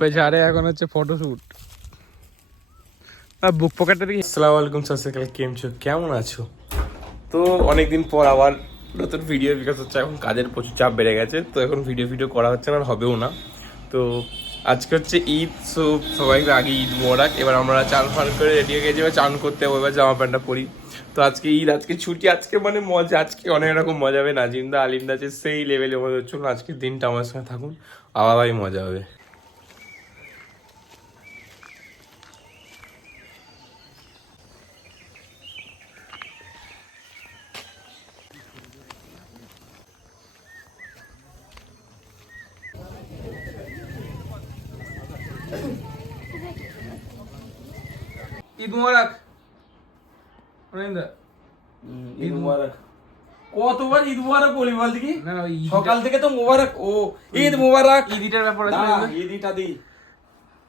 পেছারে এখন হচ্ছে ফটোশুট আর বুক পকেটটা দেখি। আসসালামু আলাইকুম, সত শ্রী আকাল, কেমন আছো? তো অনেকদিন পর আবার নতুন ভিডিও বিকাশ হচ্ছে। এখন কাজের প্রচুর চাপ বেড়ে গেছে, তো এখন ভিডিও করা হচ্ছে না, আর হবেও না। তো আজকে হচ্ছে ঈদ, সবাইকে আগে ঈদ মোবারক। এবার আমরা চান ফান করে রেডি হয়ে গেছি, এবার চান করতে হবে, এবার জামা প্যান্টটা পরি। তো আজকে ঈদ, আজকে ছুটি, আজকে মানে মজা, আজকে অনেক রকম মজা হবে। নাজিমদা আলিমদা আছে সেই লেভেলে মজা হচ্ছিল। আজকের দিনটা আমার সঙ্গে থাকুন, আলাদাই মজা হবে। ঈদ মোবারক ঈদ মোবারক। কতবার ঈদ মোবারক বলি বল দেখি? না না, সকাল থেকে তো মোবারক। ও ঈদ মোবারক। ঈদিটার ব্যাপার ना, আছে। ईदीटा दी।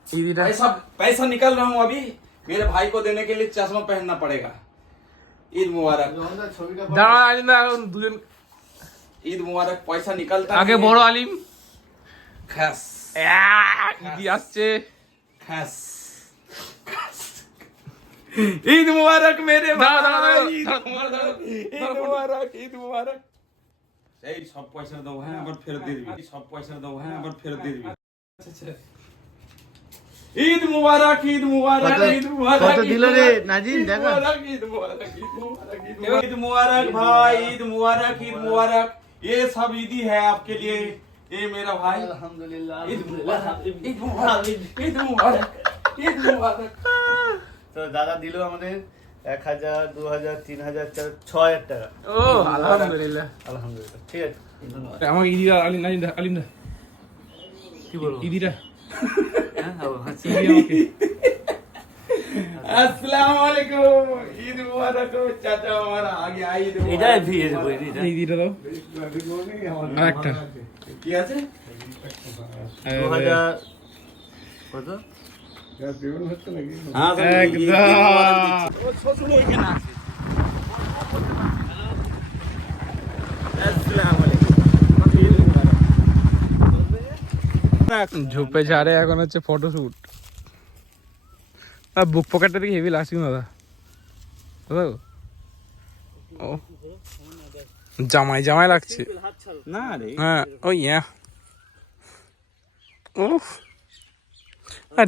ঈদিটা पैसा निकल रहा हूँ अभी, मेरे भाई को देने के लिए चश्मा पहनना पड़ेगा। ईद मुबारक। দাঁড়া আলিমদা, এখন দুজন ईद मुबारक। पैसा निकलता আগে नहीं বড় है। আলিম खस ঈদি আসছে। खस ईद मुबारक मेरे দাঁড়া, দাঁড়া, भाई। দাঁড়া, ईद দাঁড়া, मुबारक, ईद मुबारक, ईद मुबारक। এই সব পয়সা দাও, হ্যাঁ আবার ফেরত দিয়ে দিবি। সব পয়সা দাও, হ্যাঁ আবার ফেরত দিয়ে দিবি। আচ্ছা ঈদ মুবারক, ঈদ মুবারক, ঈদ মুবারক। কত দিল রে নাজিম? দেখো ঈদ মুবারক, ঈদ मुबारक, ঈদ मुबारक भाई, ঈদ मुबारक, ঈদ मुबारक। ये सब ईदी है आपके लिए, ये मेरा भाई। আলহামদুলিল্লাহ ঈদ मुबारक, ঈদ मुबारक, ঈদ मुबारक, ঈদ मुबारक। তো দাদা দিল আমাদের 1000, 2000, 3000, 6000 টাকা। ও আলহামদুলিল্লাহ, আলহামদুলিল্লাহ, ঠিক আছে। আমার ঈদিটা আলিমদা আলিমদা কি বলবো? ঈদিটা হ্যাঁ আচ্ছা। ঈদি আমাকে। अस्सलाम वालेकुम, ঈদ मुबारक हो चाचा हमारा आ गया। ঈদ এটাই मुबारक। ভিড় বই এটা। ঈদিটা দাও আর একটা। কি আছে? 2000 কত? হ্যাঁ একদম। ও শ্বশুর ওইখানে আছে। আসসালামু আলাইকুম, ঈদ মুবারক। ঝোপে ঝাড়ে এখন হচ্ছে ফটোশুট আর বুক পকেটটা দেখি হেভি লাগছে দাদা। দাদা ও জামাই জামাই লাগছে। না রে, হ্যাঁ ওই ও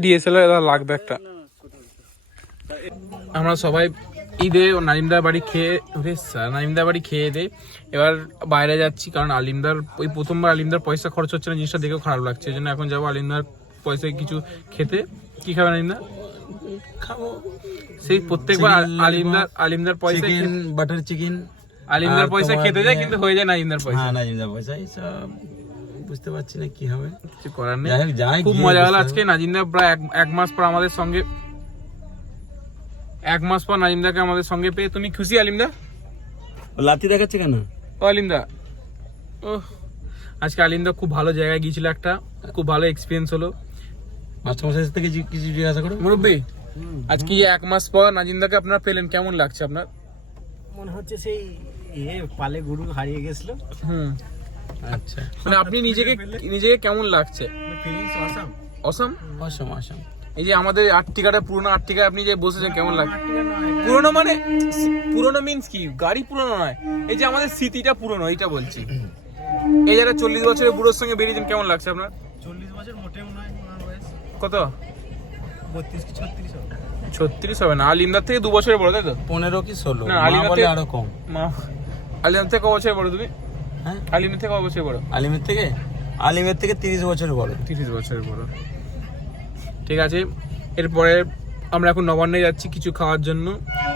ডিএসএলআর লাগবে একটা। আমরা সবাই ঈদে নাজিমদার বাড়ি নাজিমদার বাড়ি খেয়ে দে এবার বাইরে যাচ্ছি, কারণ আলিমদার ওই প্রথমবার আলিমদার পয়সা খরচ হচ্ছে না, জিনিসটা দেখেও খারাপ লাগছে। এই জন্য এখন যাবো আলিমদার পয়সায় কিছু খেতে। কি খাবেন আলিমদা? খাবো সেই প্রত্যেকবার আলিমদার পয়সা বাটার চিকেন। আলিমদার পয়সা খেতে যায়, কিন্তু হয়ে যায় নাজিমদার পয়সা। হ্যাঁ নাজিমদার পয়সা, এইসব বুঝতে পারছি না কি হবে, কিছু করার নেই। যাই হোক, যাই খুব গিয়ে মজা হলো বুঝতে আজকে। নাজিমদা প্রায় এক মাস পর আমাদের সঙ্গে, এক মাস পর নাজিমদাকে আমাদের সঙ্গে পেয়ে। তুমি খুশি আলিমদা? লাতি দেখাচ্ছে কেন? ও আলিমদা, ও আজকে আলিমদা খুব ভালো জায়গায় গিয়েছিল, একটা খুব ভালো এক্সপিরিয়েন্স হলো। মাস্টারমশাই থেকে কিছু জিজ্ঞাসা করো। মুরব্বী, আজকে এক মাস পর নাজিমদাকে আপনারা পেলেন, কেমন লাগছে আপনার? মনে হচ্ছে সেই পালে গরু হারিয়ে গেছিল। আচ্ছা, মানে আপনি নিজেকে কেমন লাগছে? Feelings awesome. Awesome awesome awesome. এই যে আমাদের আর্টিকাটা, পুরোনো আর্টিকায় আপনি যে বসেছেন, কেমন লাগছে? পুরোনো মানে পুরোনো মিন্স কি? গাড়ি পুরোনো নয়, এই যে আমাদের স্মৃতিটা পুরোনো, এইটা বলছি। এই যারা 40 বছরের বুড়োর সঙ্গে বেরিয়েছেন, কেমন লাগছে আপনার? 40 বছর মোটেও নয় ওনার বয়স। কত? 32 কি 36 হবে। 36 হবে না, আলিমদার থেকে 2 বছরের বড়, তাই তো? 15 কি 16? না, মা আলিমের বলে থেকে আরো কম। আলিমদার থেকে ক বছরের বড় তুমি? হ্যাঁ, আলিমের থেকে ক বছরের বড়? আলিমের থেকে 30 বছর বড়। 30 বছরের বড়। ঠিক আছে, এরপরে আমরা এখন নবান্নে যাচ্ছি কিছু খাওয়ার জন্য।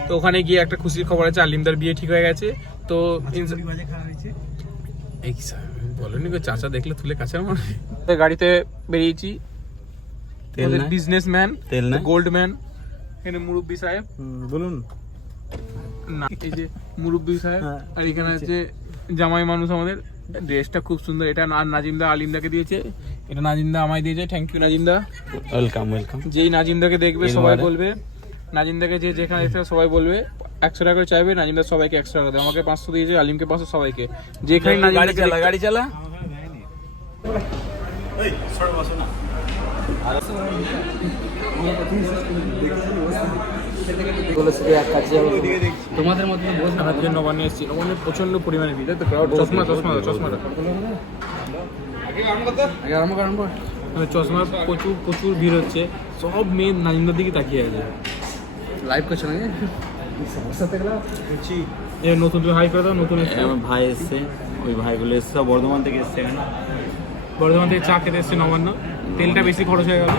তো ওখানে গিয়ে একটা খুশির খবর আছে, আলিমদার বিয়ে ঠিক হয়ে গেছে। তো এই বলেনি গো, চাচা দেখলে তুলে কাছে আমার। গাড়িতে বেরিয়েছি, বিজনেসম্যান, তেল নাই? গোল্ড ম্যান, এখানে মুরব্বী সাহেব, বলুন না এই যে মুরব্বী সাহেব, হ্যাঁ, আর এখানে আছে জামাই মানুষ আমাদের। ড্রেসটা খুব সুন্দর, এটা নাজিমদা আলিমদাকে দিয়েছে, এটা নাজিমদা আমায় দিয়েছে। থ্যাংক ইউ নাজিমদা। Welcome welcome. যেই নাজিমদাকে দেখবে সবাই বলবে, নাজিমদাকে যেখানে দেখবে সবাই বলবে 100 টাকা করে চাইবে, নাজিমদা সবাইকে 100 টাকা দেয়। আমাকে 500 দিয়েছে, আলিমকে 500, সবাইকে। যেখানে গাড়ি চালা গাড়ি চালা। তোমাদের মধ্যে আজকে নবান্নে এসেছি, নবান্নে প্রচন্ড পরিমাণে ভিড়, তো ক্রাউড চশমাটা চশমার প্রচুর ভিড় হচ্ছে, সব মেয়ে নাজিমদার দিকে তাকিয়ে আছে। লাইভ করছে নাকি নতুন হাই করে দাও। নতুন আমার ভাই এসছে, ওই ভাইগুলো এসছে, বর্ধমান থেকে এসছে এখানে। বর্ধমান থেকে চা খেতে এসছে নবান্ন, তেলটা বেশি খরচ হয়ে গেল।